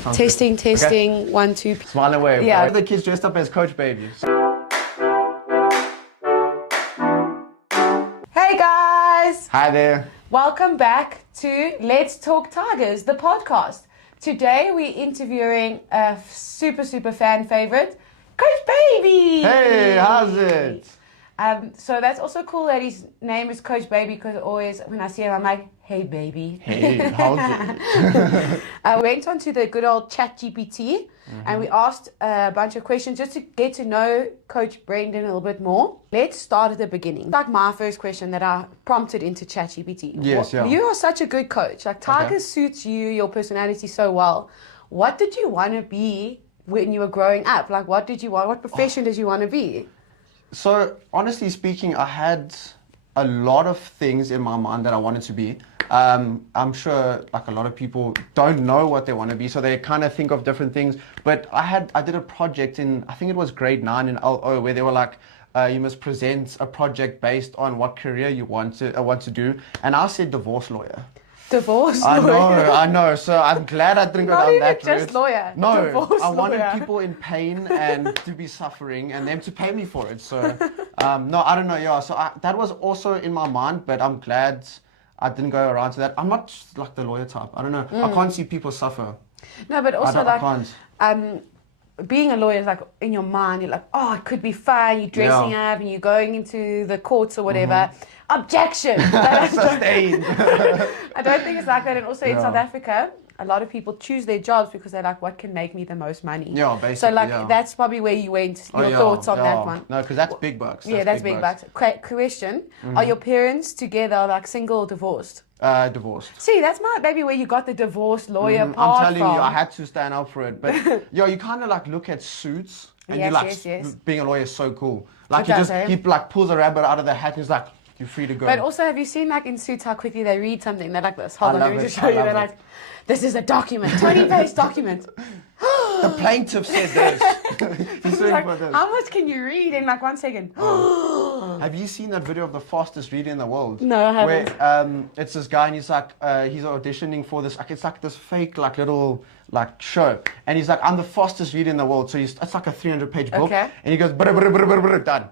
Testing, testing, Okay. 1, 2. Smile and wave. Yeah. The kids dressed up as Coach Babies. Hey guys! Hi there. Welcome back to Let's Talk Tigerz, the podcast. Today we're interviewing a super fan favorite, Coach Baby! Hey, how's it? So that's also cool that his name is Coach Baby because always when I see him I'm like, hey baby. Hey, how's it? We went on to the good old ChatGPT and we asked a bunch of questions just to get to know Coach Brendon a little bit more. Let's start at the beginning. Like my first question that I prompted into ChatGPT. Yes, yeah. You are such a good coach. Like Tigerz suits you, your personality so well. What did you want to be when you were growing up? Like what did you want? What profession did you want to be? So, honestly speaking, I had a lot of things in my mind that I wanted to be. I'm sure like a lot of people don't know what they want to be, so they kind of think of different things. But I did a project in, I think it was grade 9 in LO, where they were like, you must present a project based on what career you want to do. And I said divorce lawyer. Divorce lawyer? I know. So I'm glad I didn't go down that route. Not even just lawyer. No, divorce I wanted lawyer. people in pain and to be suffering and them to pay me for it. So, no, I don't know. Yeah, so that was also in my mind, but I'm glad I didn't go around to that. I'm not like the lawyer type. I don't know. I can't see people suffer. No, but also I can't. Being a lawyer is like in your mind, you're like, oh, it could be fun. You're dressing up and you're going into the courts or whatever. Objection. Sustained. I don't think it's like that. And also in South Africa, a lot of people choose their jobs because they're like, what can make me the most money? Yeah, basically. So like that's probably where you went, your thoughts on that one. No, because that's big bucks. That's big bucks. Question, are your parents together, like single or divorced? Divorced. See, that's maybe where you got the divorced lawyer part I'm telling from. you, I had to stand up for it. But you kind of like look at suits and you're like, being a lawyer is so cool. Like he like pulls a rabbit out of the hat and he's like, you're free to go. But also, have you seen like in Suits how quickly they read something? They're like this. Hold on, let me just show you. They're like, this is a document, 20-page document. The plaintiff said this. He's saying like, this. How much can you read in like 1 second? Have you seen that video of the fastest reader in the world? No, I haven't. Where it's this guy and he's like, he's auditioning for this, it's like this fake like little like show. And he's like, I'm the fastest reader in the world. So it's like a 300-page book. Okay. And he goes, done.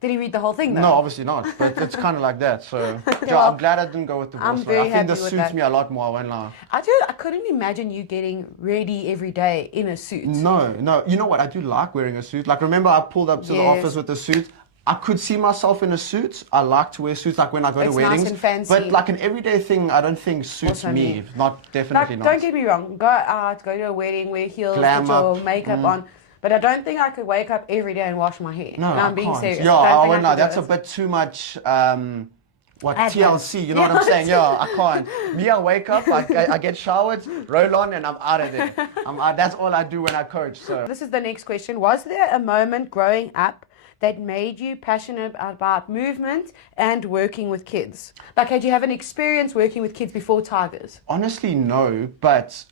Did he read the whole thing though? No, obviously not. But it's kind of like that. So I'm glad I didn't go with divorce. I'm very I think this suits me a lot more. I won't lie. I couldn't imagine you getting ready every day in a suit. No. You know what? I do like wearing a suit. Like remember I pulled up to the office with a suit. I could see myself in a suit. I like to wear suits like when I go to weddings. Nice and fancy. But like an everyday thing, I don't think suits me. Definitely not. Don't get me wrong. Go out, go to a wedding, wear heels, put your makeup on. But I don't think I could wake up every day and wash my hair. No, I'm being serious. Yeah, I won't lie. That's a bit too much. TLC, you know what I'm saying? Yeah, I can't. Me, I wake up, I get showered, roll on, and I'm out of there. That's all I do when I coach. So this is the next question. Was there a moment growing up that made you passionate about movement and working with kids? Like, had you have an experience working with kids before Tigerz? Honestly, no. But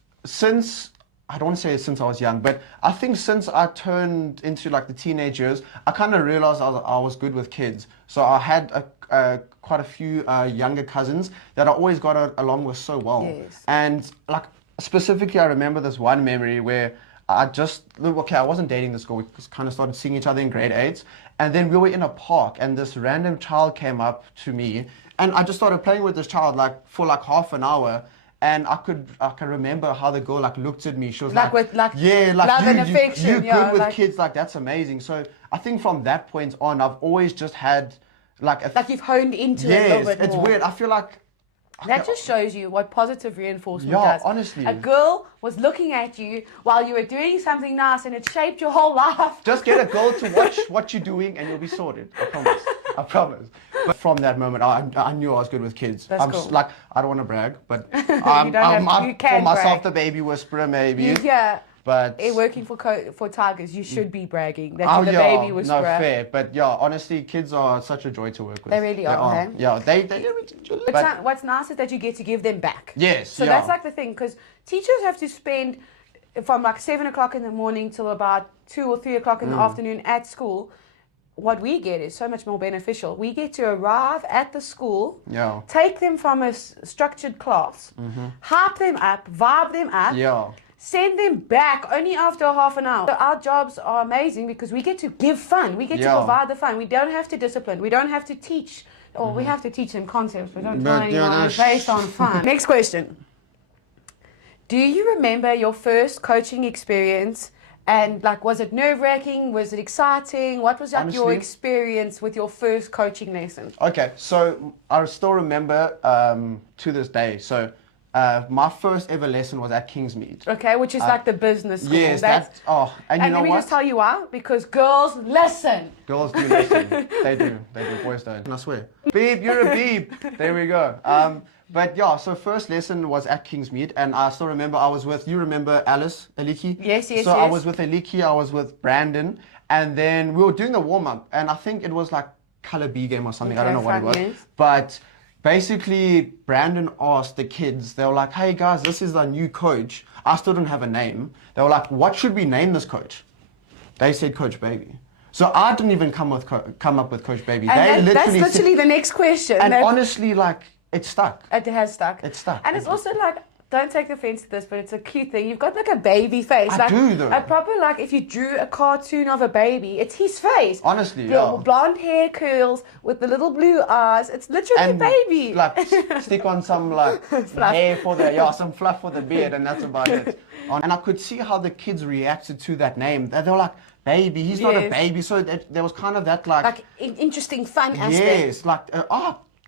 I don't want to say since I was young, but I think since I turned into like the teenage years, I kind of realized I was good with kids. So I had quite a few younger cousins that I always got along with so well. Yes. And like specifically, I remember this one memory where I wasn't dating this girl. We just kind of started seeing each other in grade 8. And then we were in a park and this random child came up to me and I just started playing with this child like for like half an hour. And I can remember how the girl like looked at me. She was like with like love and affection. You're good with kids, like that's amazing. So I think from that point on, I've always just had like you've honed into it a little bit more. It's weird. I feel like that just shows you what positive reinforcement does. Yeah, honestly. A girl was looking at you while you were doing something nice and it shaped your whole life. Just get a girl to watch what you're doing and you'll be sorted. I promise. I promise. But from that moment, I knew I was good with kids. That's cool. Like, I don't want to brag, but you can call myself brag. the baby whisperer maybe. Yeah. But working for Tigerz, you should be bragging that you're the baby whisperer. No, fair. But yeah, honestly, kids are such a joy to work with. They really are. Hey? Yeah, but what's nice is that you get to give them back. Yes. So that's like the thing, because teachers have to spend from like 7 o'clock in the morning till about 2 or 3 o'clock in the afternoon at school. What we get is so much more beneficial. We get to arrive at the school, take them from a structured class, hype them up, vibe them up, send them back only after half an hour. So our jobs are amazing because we get to give fun. We get to provide the fun. We don't have to discipline. We don't have to teach. Or we have to teach them concepts, but don't tell anyone. It's based on fun. Next question. Do you remember your first coaching experience? And like, was it nerve-wracking? Was it exciting? What was like your experience with your first coaching lesson? Okay, so I still remember to this day. So my first ever lesson was at Kingsmead. Okay, which is like the business school. Yes, and you know what? Let me just tell you why. Because girls listen. Girls do listen. They do. Boys don't. I swear. Beep, you're a beep. There we go. But yeah, so first lesson was at Kingsmead, and I still remember I was with, you remember Alice, Aliki? Yes. So I was with Aliki, I was with Brendon, and then we were doing the warm-up, and I think it was like Color B game or something, I don't know what it was. Yes. But basically, Brendon asked the kids, they were like, hey guys, this is our new coach. I still don't have a name. They were like, what should we name this coach? They said Coach Baby. So I didn't even come up with Coach Baby. And that's literally the next question. And honestly, like, it stuck. It has stuck. It stuck. And it's also like, don't take offense to this, but it's a cute thing. You've got like a baby face. I do though. A proper, like, if you drew a cartoon of a baby, it's his face. Honestly, Blonde hair curls with the little blue eyes. It's literally a baby. Like, stick on some like hair for some fluff for the beard, and that's about it. And I could see how the kids reacted to that name. They were like, baby, he's not a baby. So there was kind of that like interesting fun aspect. Yes, like,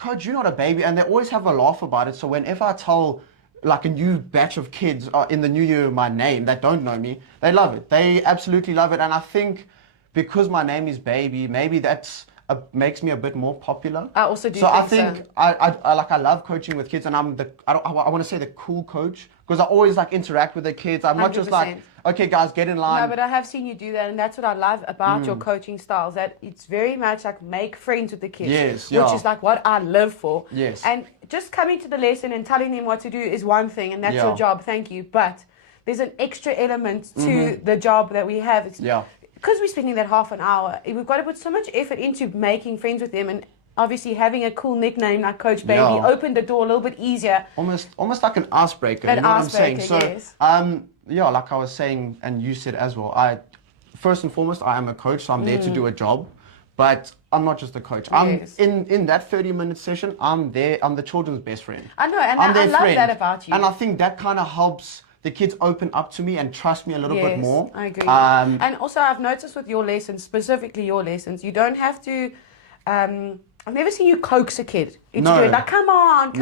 Coach, you're not a baby. And they always have a laugh about it. So whenever I tell like a new batch of kids in the new year my name that don't know me, they love it. They absolutely love it. And I think because my name is Baby, maybe that's makes me a bit more popular. I also do. So I think I love coaching with kids, and I want to say the cool coach, because I always like interact with the kids. I'm not 100%. just like, okay guys, get in line. No, but I have seen you do that, and that's what I love about your coaching styles. That it's very much like make friends with the kids. Yes, which is like what I live for. Yes. And just coming to the lesson and telling them what to do is one thing, and that's your job. Thank you. But there's an extra element to the job that we have. Because we're spending that half an hour, we've got to put so much effort into making friends with them, and obviously having a cool nickname like Coach Baby opened the door a little bit easier. Almost like an icebreaker. You know what I'm saying? So, like I was saying, and you said as well, first and foremost, I am a coach, so I'm there to do a job, but I'm not just a coach. I'm in that 30-minute session, I'm the children's best friend. I know, and I love that about you. And I think that kind of helps the kids open up to me and trust me a little bit more. I agree. And also, I've noticed with your lessons, specifically your lessons, you don't have to. I've never seen you coax a kid into doing like, come on.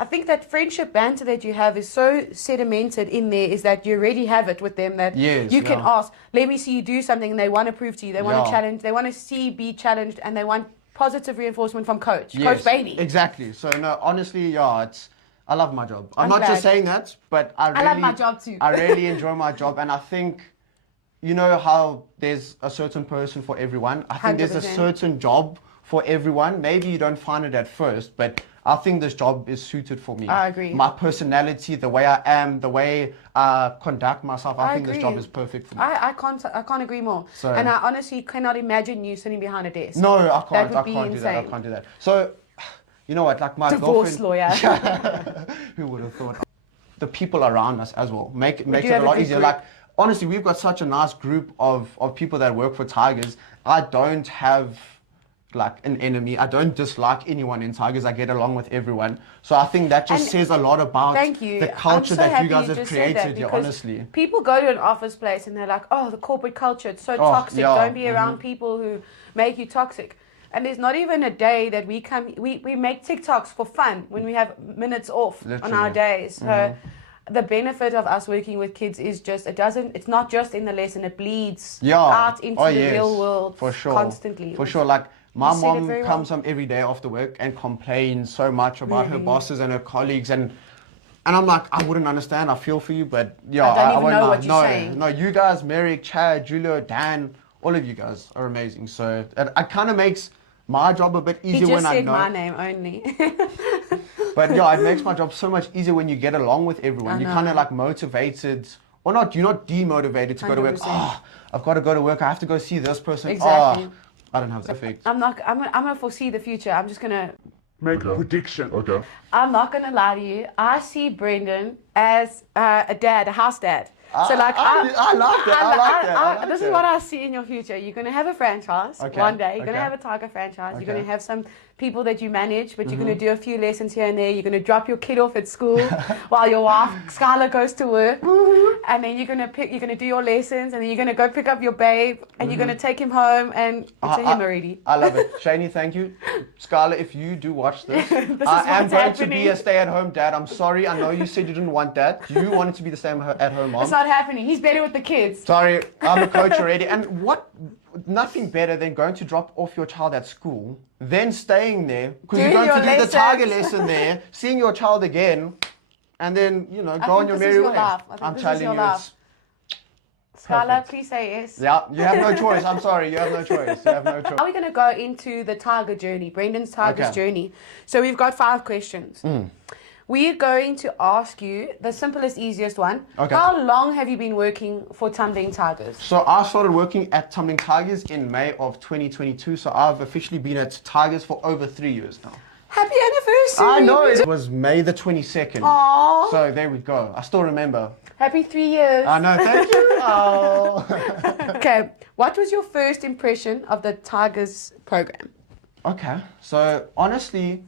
I think that friendship banter that you have is so sedimented in there, is that you already have it with them, that you can ask, let me see you do something, and they want to prove to you, they want to challenge, they want to be challenged, and they want positive reinforcement from Coach Baby. Exactly. So no, honestly, I love my job. I'm not just saying that, but I love my job too. I really enjoy my job, and I think, you know how there's a certain person for everyone. I think 100%. There's a certain job for everyone. Maybe you don't find it at first, but I think this job is suited for me. I agree. My personality, the way I am, the way I conduct myself, I think this job is perfect for me. I can't agree more. So, and I honestly cannot imagine you sitting behind a desk. No, I can't. I can't do that. So, you know what? Like my divorce lawyer. Who would have thought? The people around us as well makes it a lot easier. Like, honestly, we've got such a nice group of people that work for Tigerz. I don't have like an enemy. I don't dislike anyone in Tigerz. I get along with everyone. So I think that just says a lot about the culture that you guys have created here, honestly. People go to an office place and they're like, oh, the corporate culture, it's so toxic. Don't be around people who make you toxic. And there's not even a day that we make TikToks for fun when we have minutes off on our days. So the benefit of us working with kids is just, it's not just in the lesson, it bleeds out into the real world constantly. For sure. Like, my mom comes home every day after work and complains so much about her bosses and her colleagues, and I'm like, I wouldn't understand. I feel for you, but I don't even know what you're saying. No, you guys, Merrick, Chad, Julio, Dan, all of you guys are amazing. So it kind of makes my job a bit easier when I know. He just said my name only. But it makes my job so much easier when you get along with everyone. You're kind of like motivated, or not. You're not demotivated to 100%. Go to work. Oh, I've got to go to work. I have to go see this person. Exactly. I don't have that effect. I'm gonna foresee the future. I'm just gonna make a prediction. Okay. I'm not going to lie to you. I see Brendon as a dad, a house dad. So like I like that. This is what I see in your future. You're going to have a franchise one day. You're going to have a Tiger franchise. You're going to have some people that you manage, but you're going to do a few lessons here and there. You're going to drop your kid off at school while your wife Skylar goes to work, and then you're going to do your lessons, and then you're going to go pick up your babe, and you're going to take him home, and it's a him already. I love it, Shani. Thank you, Skylar. If you do watch this, I am going to be a stay-at-home dad. I'm sorry. I know you said you didn't want that. You wanted to be the stay-at-home mom. It's not happening. He's better with the kids. Sorry, I'm a coach already. And nothing better than going to drop off your child at school, then staying there, because you're going to do the Tiger lesson there, seeing your child again, and then, go on your merry way. I'm telling you, it's Skylar, please say yes. Yeah, you have no choice. I'm sorry, you have no choice. You have no choice. Now we're going to go into the Tiger journey, Brendon's Tiger's journey. So we've got 5 questions. We're going to ask you the simplest, easiest one. Okay. How long have you been working for Tumbling Tigerz? So I started working at Tumbling Tigerz in May of 2022. So I've officially been at Tigerz for over 3 years now. Happy anniversary! I know, it was May the 22nd. Aww. So there we go. I still remember. Happy 3 years. I know, thank you. Oh. Okay, what was your first impression of the Tigerz program? Okay, so honestly,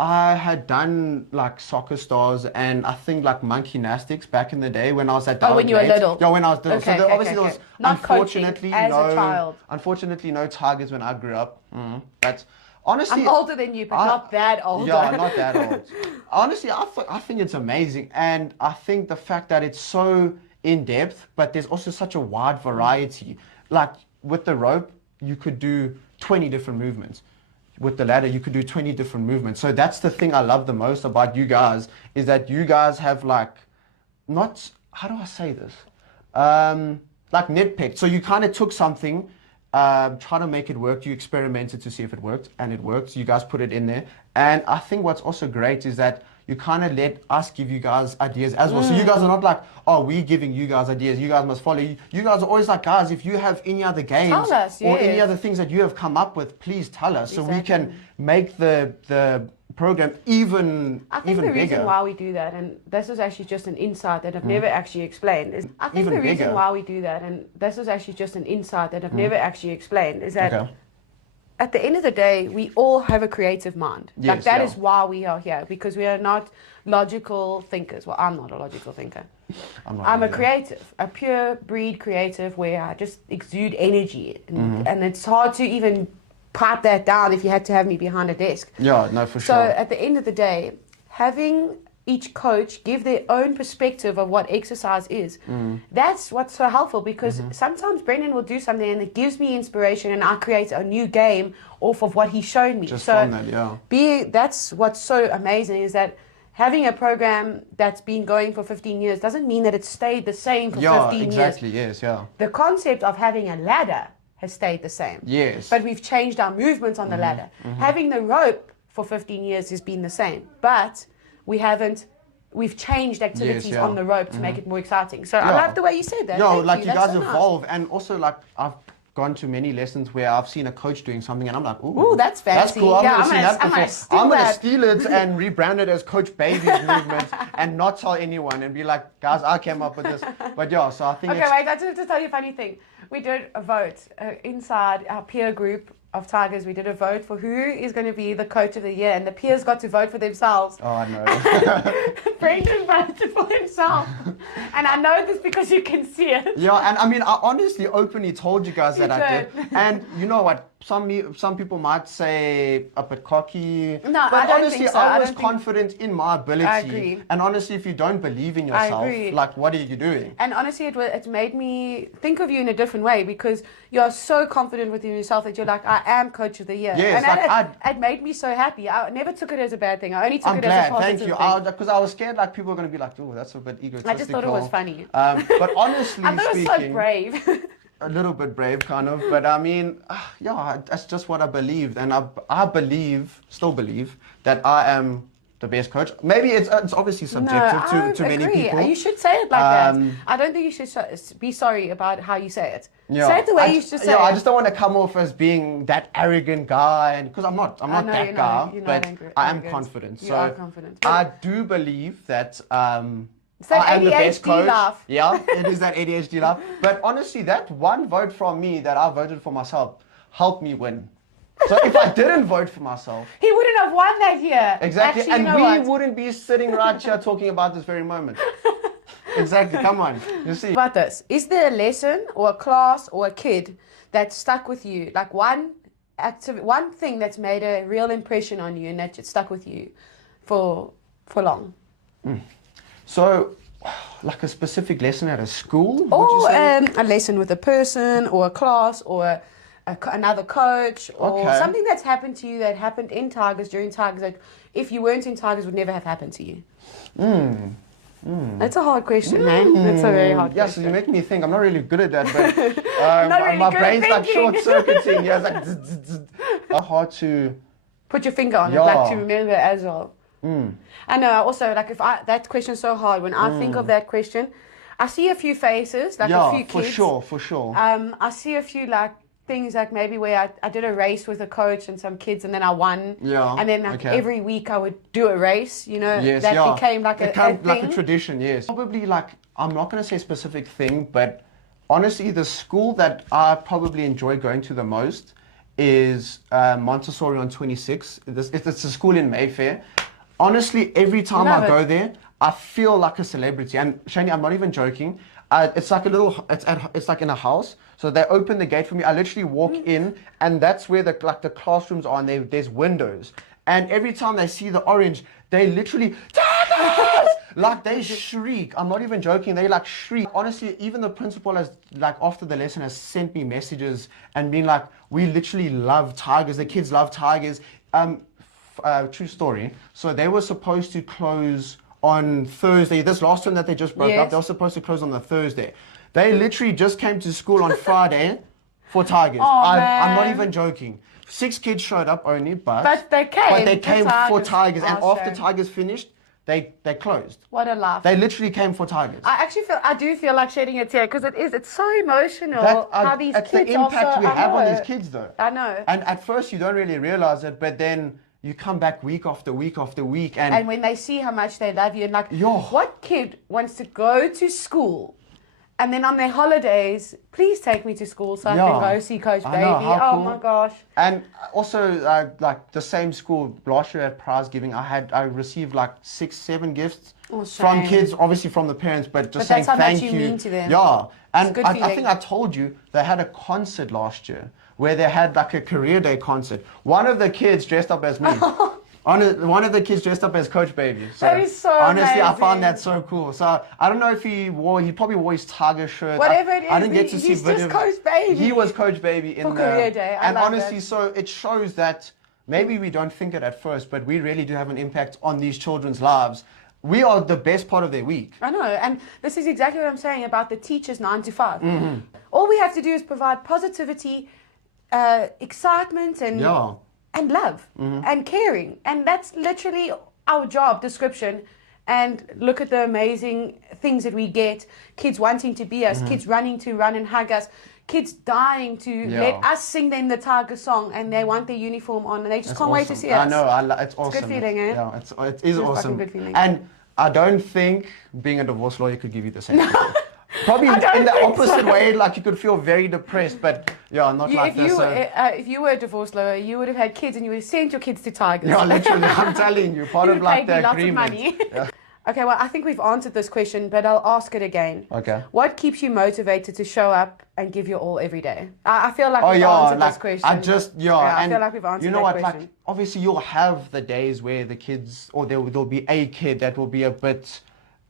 I had done like Soccer Stars and I think like monkey gymnastics back in the day when I was at when you were little? Yeah, when I was little. Okay, so obviously there was Not unfortunately coaching, as a child. Unfortunately no Tigers when I grew up. But honestly, I'm older than you, but not that old. Yeah, not that old. Honestly, I think it's amazing, and I think the fact that it's so in depth, but there's also such a wide variety. Like with the rope, you could do 20 different movements. With the ladder, you could do 20 different movements. So that's the thing I love the most about you guys, is that you guys have like, not, how do I say this? Like nitpicked. So you kind of took something, try to make it work. You experimented to see if it worked, and it worked. You guys put it in there. And I think what's also great is that you kind of let us give you guys ideas as well. So you guys are not like, oh, we're giving you guys ideas, you guys must follow. You guys are always like, guys, if you have any other games or any other things that you have come up with, please tell us so we can make the program even bigger. I think the reason why we do that, and this is actually just an insight that I've never actually explained, is why we do that, and this is actually just an insight that I've never actually explained, is that at the end of the day, we all have a creative mind. Yes, like that is why we are here, because we are not logical thinkers. Well, I'm not a logical thinker. I'm a creative, a pure breed creative, where I just exude energy, and it's hard to even pipe that down if you had to have me behind a desk. Yeah, no, for sure. So at the end of the day, having each coach give their own perspective of what exercise is, that's what's so helpful, because sometimes Brendon will do something and it gives me inspiration and I create a new game off of what he showed me. Just from that, that's what's so amazing, is that having a program that's been going for 15 years doesn't mean that it's stayed the same for 15 years. Yes, yeah. The concept of having a ladder has stayed the same. Yes. But we've changed our movements on the ladder. Having the rope for 15 years has been the same, but we've changed activities on the rope to make it more exciting. So I love the way you said that. Like you guys evolve, and also like I've gone to many lessons where I've seen a coach doing something and I'm like, ooh, that's fancy. That's cool. I'm gonna steal it and rebrand it as Coach Baby's movement and not tell anyone and be like, guys, I came up with this. But yeah, so I think wait, I just have to tell you a funny thing. We did a vote inside our peer group of Tigerz. We did a vote for who is going to be the coach of the year, and the peers got to vote for themselves. Oh, no. Brendon voted for himself. And I know this because you can see it. Yeah, and I mean, I honestly openly told you guys that I did. And you know what? Some people might say a bit cocky. No, but I don't honestly, think so. I was confident in my ability. I agree. And honestly, if you don't believe in yourself, like, what are you doing? And honestly, it made me think of you in a different way, because you're so confident within yourself that you're like, I am coach of the year. Yes, and it made me so happy. I never took it as a bad thing. I only took it as a positive thing. Thank you. Because I was scared like people were going to be like, oh, that's a bit egotistical. I just thought it was funny. But honestly I thought it was so brave. A little bit brave, kind of, but I mean, yeah, that's just what I believed, and I still believe that I am the best coach. Maybe it's obviously subjective to many agree. people. You should say it like that. I don't think you should be sorry about how you say it. Yeah. Say it the way you should say it. I just don't want to come off as being that arrogant guy, because I'm not that guy, but I am confident. You are confident. I do believe that it's that I am the best ADHD coach. laugh. Yeah, it is that ADHD laugh. But honestly, that one vote from me that I voted for myself helped me win. So if I didn't vote for myself, he wouldn't have won that year. Exactly, Actually, and we wouldn't be sitting right here talking about this very moment. Exactly, come on, you see. About this, is there a lesson or a class or a kid that stuck with you? Like one thing that's made a real impression on you and that it stuck with you for long? So, like a specific lesson at a school? Or a lesson with a person or a class or another coach or something that's happened to you that happened in Tigerz, during Tigerz, that if you weren't in Tigerz would never have happened to you? That's a hard question, man. That's a very hard question. Yeah, so you make me think. I'm not really good at that, but my brain's like short-circuiting. Yeah, it's like it's hard to put your finger on it, like to remember as well. I know. Also, like that question's so hard. When I think of that question, I see a few faces, like a few kids. For sure. I see a few like things like maybe where I did a race with a coach and some kids and then I won. Yeah. And then every week I would do a race, that became like a thing. Like a tradition, yes. Probably like, I'm not going to say a specific thing, but honestly, the school that I probably enjoy going to the most is Montessori on 26. It's a school in Mayfair. Honestly, every time I go there, I feel like a celebrity. And Shani, I'm not even joking. It's like it's like in a house. So they open the gate for me. I literally walk in, and that's where the classrooms are, and there's windows. And every time they see the orange, they literally Tigerz! Like they shriek. I'm not even joking. They like shriek. Honestly, even the principal has like after the lesson has sent me messages and been like, "We literally love Tigerz. The kids love Tigerz." True story. So they were supposed to close on Thursday. This last time that they just broke up, they were supposed to close on the Thursday. They literally just came to school on Friday for Tigerz. I'm not even joking. 6 kids showed up only, but they came for Tigerz. And after Tigerz finished, they closed. What a laugh. They literally came for Tigerz. I do feel like shedding a tear because it's so emotional how these kids the impact we have on these kids though. I know. And at first you don't really realize it, but then you come back week after week after week. And when they see how much they love you and like, what kid wants to go to school and then on their holidays, please take me to school so I can go see Coach Baby. Oh my gosh. And also, like the same school, last year at prize giving, I received like 6-7 gifts from kids, obviously from the parents, but just saying thank you. That's how much you mean to them. Yeah. And I think I told you, they had a concert last year where they had like a career day concert. One of the kids dressed up as me. One of the kids dressed up as Coach Baby. So that is so honestly, amazing. I found that so cool. So I don't know if he probably wore his Tiger shirt. Whatever it is, I didn't get to see he's just Coach Baby. He was Coach Baby in career day. And honestly, so it shows that maybe we don't think it at first, but we really do have an impact on these children's lives. We are the best part of their week. I know, and this is exactly what I'm saying about the teachers 9 to 5. All we have to do is provide positivity, excitement, and love and caring, and that's literally our job description. And look at the amazing things that we get: kids wanting to be us, kids running to run and hug us, kids dying to let us sing them the Tigerz song, and they want their uniform on, and they just can't wait to see us. I know, it's awesome. It's a good feeling, eh? Yeah, it is awesome. Good feeling. And I don't think being a divorce lawyer could give you the same feeling. Probably in the opposite way, like you could feel very depressed, but not like this. If you were a divorce lawyer, you would have had kids and you would have sent your kids to Tigerz. Yeah, literally, I'm telling you, part of like the agreement. Lots of money. Yeah. Okay, well, I think we've answered this question, but I'll ask it again. Okay. What keeps you motivated to show up and give your all every day? I feel like we've answered this question. I feel like we've answered you know that what, question. Like, obviously you'll have the days where the kids, or there'll be a kid that will be a bit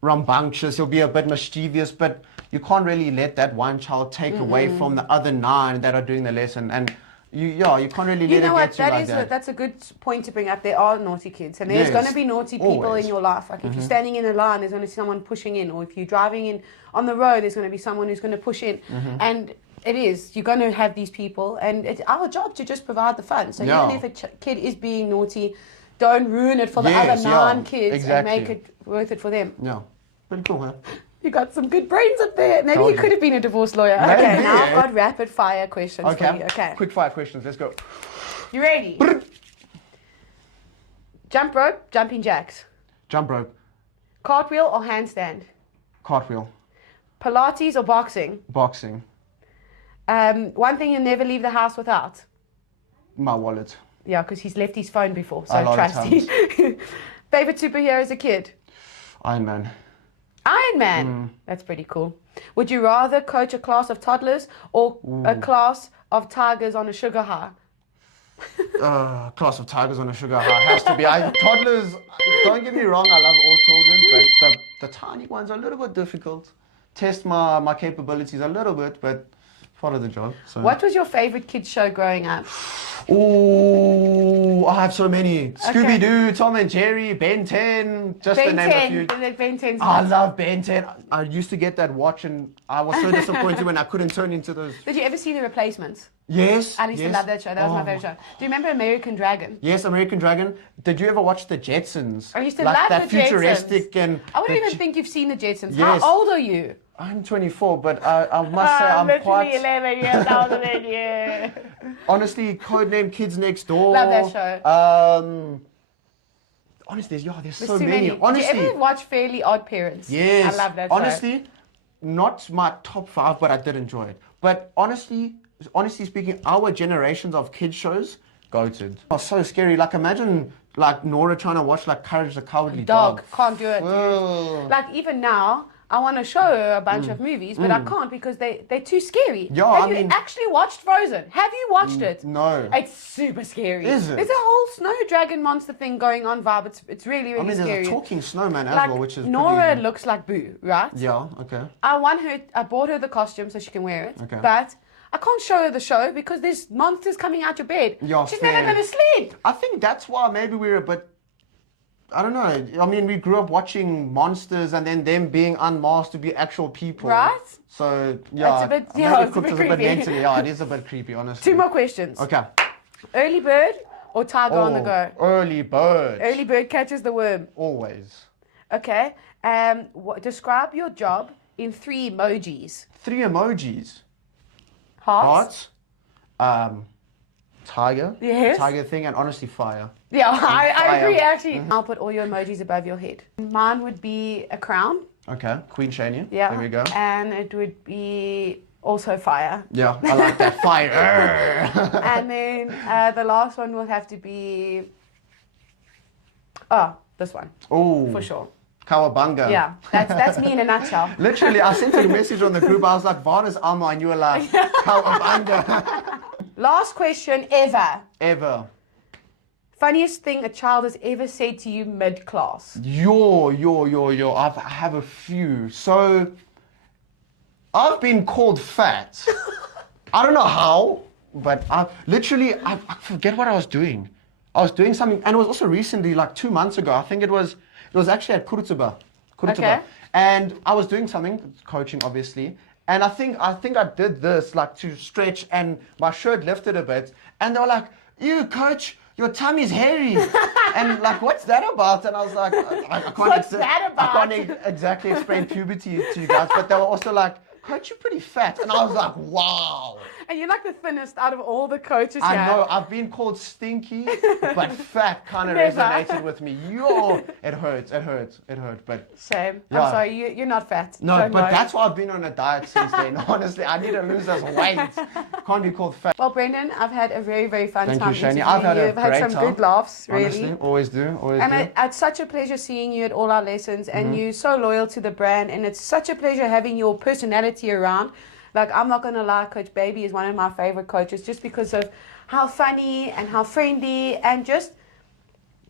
rambunctious, he'll be a bit mischievous, but you can't really let that one child take away from the other 9 that are doing the lesson. And you can't really let it get you like that. That's a good point to bring up. There are naughty kids, and there's going to be naughty people in your life. Like if you're standing in a line, there's going to be someone pushing in, or if you're driving in on the road, there's going to be someone who's going to push in. And you're going to have these people, and it's our job to just provide the fun. So even if a kid is being naughty, don't ruin it for the other 9 kids exactly. and make it worth it for them. Yeah. Pretty cool, huh? You got some good brains up there. Maybe Told you could have been a divorce lawyer. Maybe. Okay, now I've got rapid fire questions for you. Okay. Quick fire questions. Let's go. You ready? Jump rope, jumping jacks. Jump rope. Cartwheel or handstand? Cartwheel. Pilates or boxing? Boxing. One thing you'll never leave the house without? My wallet. Yeah, because he's left his phone before, so A lot of trusty. Favorite superhero as a kid? Iron Man. Iron Man. That's pretty cool. Would you rather coach a class of toddlers or a class of Tigerz on a sugar high? Class of Tigerz on a sugar high has to be. Toddlers, don't get me wrong, I love all children, but the tiny ones are a little bit difficult. Test my capabilities a little bit, but part of the job. So. What was your favorite kids show growing up? Oh, I have so many. Scooby-Doo, Tom and Jerry, Ben 10, just to name a few. Ben 10. I love Ben 10. I used to get that watch and I was so disappointed when I couldn't turn into those. Did you ever see The Replacements? Yes. I used to love that show. That was my favorite show. Do you remember American Dragon? Yes, American Dragon. Did you ever watch the Jetsons? I used to like love that the futuristic Jetsons. and. I wouldn't even think you've seen the Jetsons. Yes. How old are you? I'm 24, but I must say I'm quite. 11 years older than you. Honestly, Codename Kids Next Door. Love that show. Honestly, there's There's so too many. Honestly, did you ever watch Fairly Odd Parents? yes. I love that show. Honestly, not my top 5, but I did enjoy it. But honestly speaking, our generations of kids shows, goated. Oh, so scary. Like imagine like Nora trying to watch like Courage the Cowardly Dog. Can't do it. Whoa. Like even now, I want to show her a bunch of movies, but I can't because they're too scary. Yeah, Have you actually watched Frozen? Have you watched it? No. It's super scary. Is it? There's a whole snow dragon monster thing going on, vibe. It's really, really scary. There's a talking snowman as like, well, which is Nora pretty... looks like Boo, right? Yeah, okay. I bought her the costume so she can wear it. Okay. But I can't show her the show because there's monsters coming out your bed. Yeah, She's fair. never going to sleep. I think that's why maybe we're a bit... I don't know. I mean, we grew up watching monsters and then them being unmasked to be actual people. Right? So, yeah. It's a bit, maybe it's a bit a creepy. bit mentally. Yeah, it is a bit creepy, honestly. 2 more questions. Okay. Early bird or tiger on the go? Early bird. Early bird catches the worm. Always. Okay. Describe your job in 3 emojis. 3 emojis. Hearts. Tiger. Yes. Tiger thing, and honestly, fire. Yeah, I agree actually. I'll put all your emojis above your head. Mine would be a crown. Okay. Queen Shania. Yeah. There we go. And it would be also fire. Yeah, I like that. Fire. And then the last one will have to be... this one. Oh. For sure. Kawabanga. Yeah, that's me in a nutshell. Literally, I sent you a message on the group. I was like, Varna's Alma, and you were like, Kawabanga. Last question ever. Ever. Funniest thing a child has ever said to you mid-class? Yo. I have a few. So, I've been called fat. I don't know how, but I forget what I was doing. I was doing something, and it was also recently, like 2 months ago. I think it was actually at Kurituba. Okay. And I was doing something, coaching obviously, and I think I did this like to stretch, and my shirt lifted a bit, and they were like, "You coach, your tummy's hairy," and like, "What's that about?" And I was like, I can't What's that about? I can't exactly explain puberty to you guys, but they were also like, "Coach, you're pretty fat," and I was like, "Wow." And you're like the thinnest out of all the coaches I here. know, I've been called stinky, but fat kind of Never. resonated with me. It hurt, but... Shame. Yeah. I'm sorry, you're not fat. No, Don't but worry. that's why I've been on a diet since then. Honestly, I need to lose this weight. Can't be called fat. Well, Brendon, I've had a very, very fun Thank time you, Shani. interviewing I've had you. a I've had great some time. good laughs, Honestly, really. always do. And it's such a pleasure seeing you at all our lessons, and you're so loyal to the brand, and it's such a pleasure having your personality around. Like, I'm not going to lie, Coach Baby is one of my favorite coaches just because of how funny and how friendly and just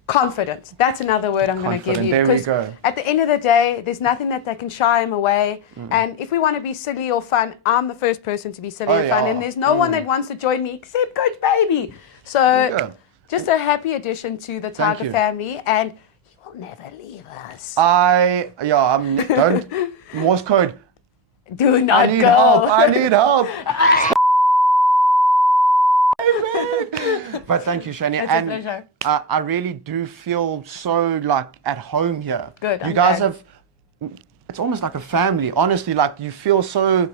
confident. That's another word I'm going to give you. There we go. At the end of the day, there's nothing that can shy him away. And if we want to be silly or fun, I'm the first person to be silly and fun. yeah. And there's no one that wants to join me except Coach Baby. So just a happy addition to the Tiger you. family. And he will never leave us. Don't, Morse code. Do not I need go. help. I need help. But thank you, Shani. It's a pleasure. I really do feel so like at home here. Good. You guys have, it's almost like a family. Honestly, like you feel so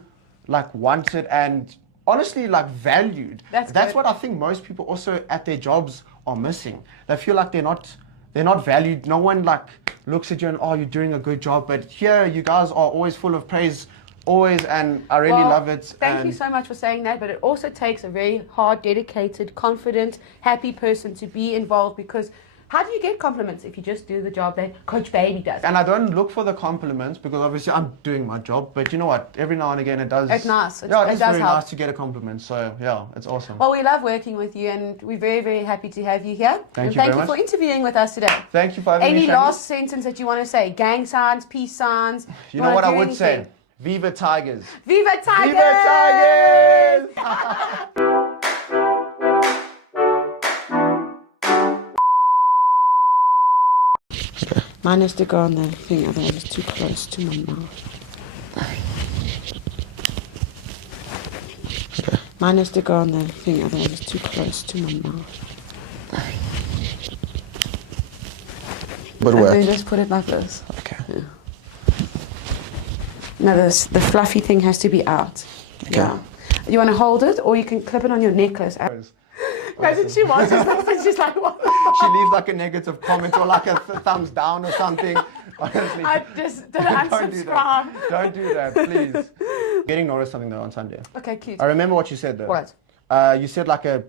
like wanted and honestly like valued. That's good. what I think most people also at their jobs are missing. They feel like they're not valued. No one like looks at you and, oh, you're doing a good job. But here you guys are always full of praise. Always, and I really love it. Thank you so much for saying that, but it also takes a very hard, dedicated, confident, happy person to be involved, because how do you get compliments if you just do the job that Coach Baby does? And I don't look for the compliments because obviously I'm doing my job, but you know what? Every now and again it does. It's nice. It's very help. Nice to get a compliment. So yeah, it's awesome. Well, we love working with you, and we're very, very happy to have you here. Thank you for interviewing with us today. Thank you for having me. Any last sentence that you want to say? Gang signs, peace signs? You know what I would say? Viva Tigerz! Viva Tigerz! Viva Tigerz! Mine has to go on the thing, otherwise it's too close to my mouth. Mine has to go on the thing, otherwise it's too close to my mouth. But and what? then just put it like this. Okay. Yeah. No, the fluffy thing has to be out. Okay. Yeah. You want to hold it, or you can clip it on your necklace. Imagine she wants it, and she's like, what? She leaves like a negative comment or like a thumbs down or something. Honestly. I just did unsubscribe. Don't do that, please. Getting Nora something though on Sunday. Okay, cute. I remember what you said though. What? You said like a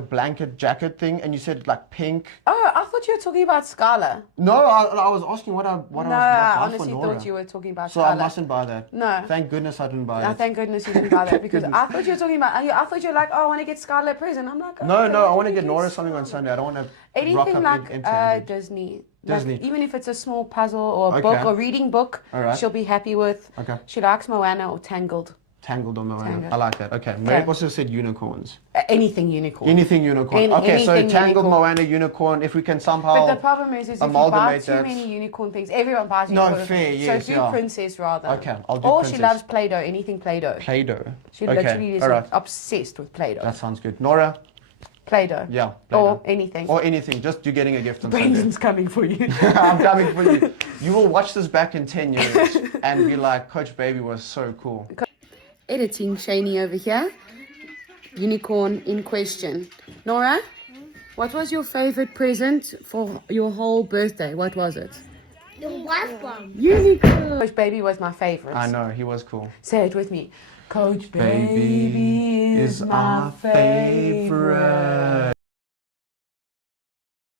blanket jacket thing, and you said like pink. Oh, I thought you were talking about Scarla. No, I was asking what I was. No, I honestly thought you were talking about Scarla. So I mustn't buy that. No. Thank goodness I didn't buy it. Thank goodness you didn't buy that, because I thought you were talking about. I thought you were like, oh, I want to get Scarla a present. I'm like, oh, no, okay, I want to get Nora something on Sunday. I don't want to anything rock up like Disney. Disney. Like, even if it's a small puzzle or a Okay. book or reading book, Alright. she'll be happy with. Okay. She likes Moana or Tangled. Tangled on the way. Tangled. I like that. Okay. Mary also said unicorns. Anything unicorn. Anything unicorn. Okay, so anything Tangled, unicorn. Moana, unicorn. If we can somehow. But the problem is if you buy amalgamate too that. many unicorn things, everyone buys No, unicorn. fair, yes, So do princess rather. Okay, I'll do or princess. she loves Play-Doh, anything Play-Doh. Play-Doh. She Okay, literally is alright. obsessed with Play-Doh. That sounds good. Nora? Play-Doh. Yeah. Play-Doh. Or anything. Or anything. Just you getting a gift on Sunday. Brendon's coming for you. I'm coming for you. You will watch this back in 10 years and be like, Coach Baby was so cool. Editing Shani over here. Unicorn in question. Nora, what was your favorite present for your whole birthday? What was it? The white one. Unicorn. Coach Baby was my favorite. I know, he was cool. Say it with me. Coach Baby is my favorite.